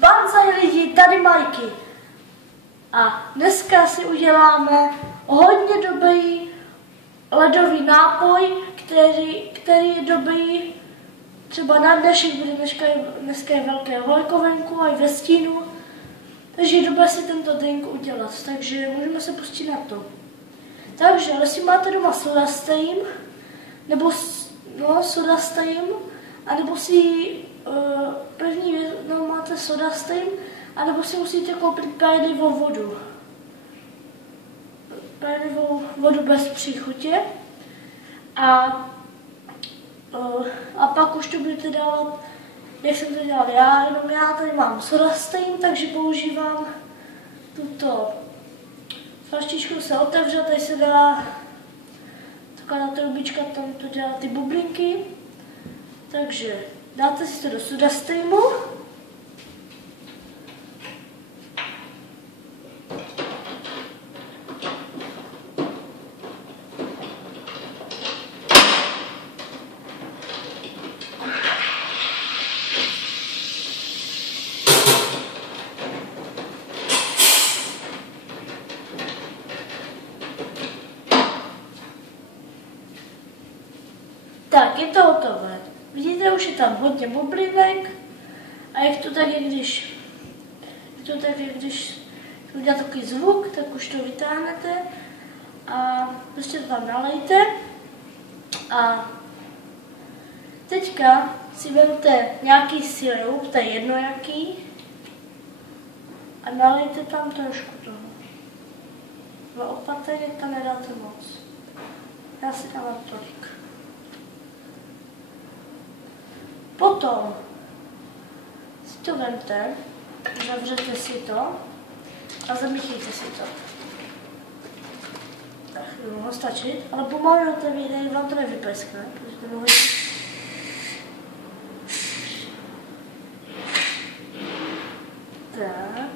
Banzaj lidi, tady Majky. A dneska si uděláme hodně dobrý ledový nápoj, který je dobrý třeba na dnešek, protože dneska je velké horko venku a i ve stínu. Takže je dobré si tento drink udělat, takže můžeme se pustit na to. Takže, jestli máte doma SodaStream, nebo SodaStream, anebo si první věc, máte SodaStream, anebo si musíte koupit pérdivou vodu. Pérdivou vodu bez příchutě. A pak už to budete dávat, jak jsem to dělal já, jenom já tady mám SodaStream, takže používám tuto flaštičku, se otevře, tady se dá taková trubička, tam to dělá ty bublinky. Takže dáte si to do SodaStreamu. Tak, je to hotové. Vidíte, už je tam hodně bublinek a jak to tak je, když udělá takový zvuk, tak už to vytáhnete a prostě to tam nalejte. A teďka si vezmete nějaký sirup, to je jedno jaký, a nalejte tam trošku toho. Opatrně tam nedáte moc. Já si dávám tolik. Potom si to vemte, zavřete si to a zamíchejte si to. Tak, by mohlo stačit, ale pomalu otevírejte, vám to nevyprskne, protože to mohli... Tak.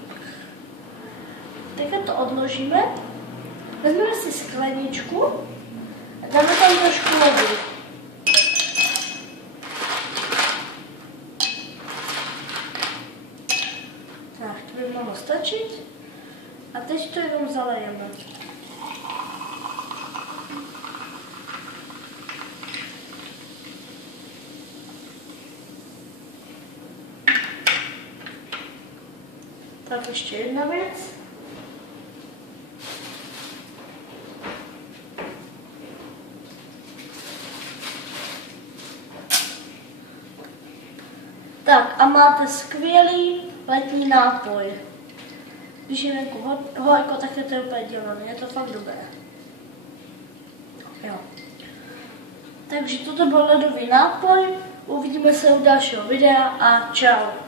Teďka to odložíme, vezmeme si skleničku a dáme tam trošku vody. Tak, to by mohlo stačit. A teď to jenom zalejeme. Tak ještě jedna věc. Tak a máte skvělý letní nápoj. Když je venku horko, tak je to úplně dělané, je to fakt dobré. Jo. Takže toto byl ledový nápoj, uvidíme se u dalšího videa a čau.